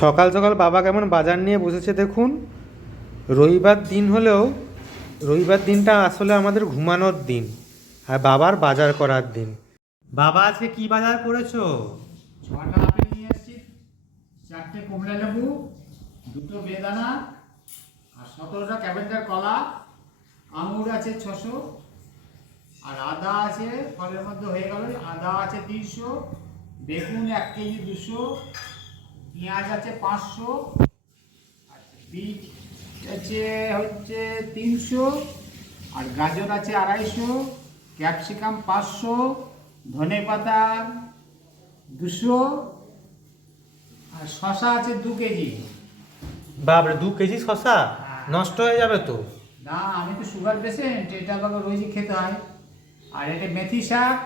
সকাল সকাল বাবা কেমন বাজার নিয়ে বসেছে দেখুন। রবিবার দিন হলেও রবিবার দিনটা আসলে আমাদের ঘুমানোর দিন আর বাবার বাজার করার দিন। বাবা আজকে কি বাজার করেছো? 6টা আপেল নিয়ে এসেছি, 4টে কমলা লেবু, 2টো বেদানা আর 17টা ক্যাভেন্ডার কলা, আঙুর আছে 600, আর আদা আছে, ফলের মধ্যে হয়ে গেল, আদা আছে 300, বেগুন 1 কেজি 200, পেঁয়াজ আছে 500, বিট আছে হচ্ছে 300, আর গাজর আছে 250, ক্যাপসিকাম 500, ধনে পাতা 200, আর শশা আছে 2 কেজি। বাবরে 2 কেজি শসা নষ্ট হয়ে যাবে তো। না, আমি তো সুগার পেশেন্ট, এটা আমাকে রোজই খেতে হয়। আর এটা মেথি শাক,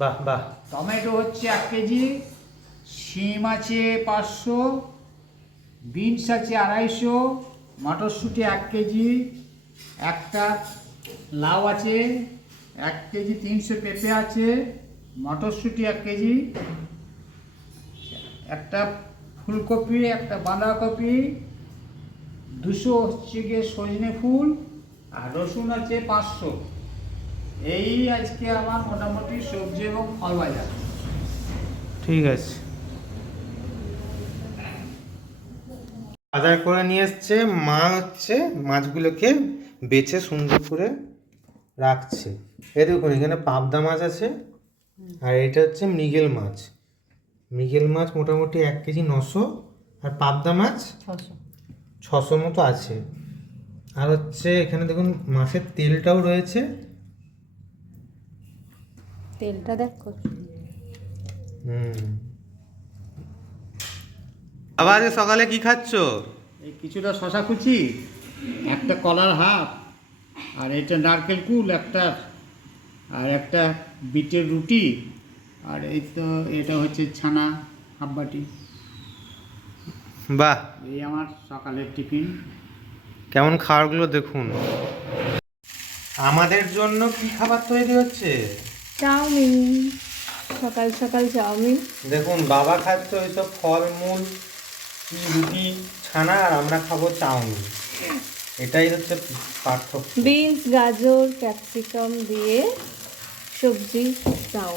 বাহ বাহ। টমেটো হচ্ছে 1 কেজি, শিম আছে 500, বিনস আছে 250, মটরশুঁটি 1 কেজি, একটা লাউ আছে 1 কেজি 300, পেঁপে আছে, মটরশুঁটি 1 কেজি, একটা ফুলকপি, একটা বাঁধাকপি, 200 হচ্ছে গিয়ে সজনে ফুল, আর রসুন আছে 500। এই আজকে আমার মোটামুটি সবজি এবং ফল বাজার। ঠিক আছে। বাজার করে নিয়ে এসছে মা, হচ্ছে মাছগুলোকে বেছে সুন্দর করে রাখছে। এই দেখুন এখানে পাবদা মাছ আছে আর এটা হচ্ছে মৃগেল মাছ। মৃগেল মাছ মোটামুটি 1 কেজি 900, আর পাবদা মাছ 600 মতো আছে। আর হচ্ছে এখানে দেখুন মাছের তেলটাও রয়েছে। তেলটা দেখো। আবার সকালে কি খাচ্ছ? এই কিছুটা শশা কুচি, একটা কলার হাফ, আর এটা নারকেল কুল একটা, আর একটা বিটের রুটি, আর এই তো এটা হচ্ছে ছানা হাফ বাটি। বাহ, এই আমার সকালের টিফিন। কেমন খাবারগুলো দেখুন। আমাদের জন্য কি খাবার তৈরি হচ্ছে? চাউমিন, সকাল সকাল চাউমিন। দেখুন বাবা খাচ্ছে ওইসব ফলমূল, কি রুটি ছানা, আর আমরা খাবো চাউমিন। এটাই হচ্ছে পার্থক্য। বিনস, গাজর, ক্যাপসিকাম দিয়ে সবজি চাউ।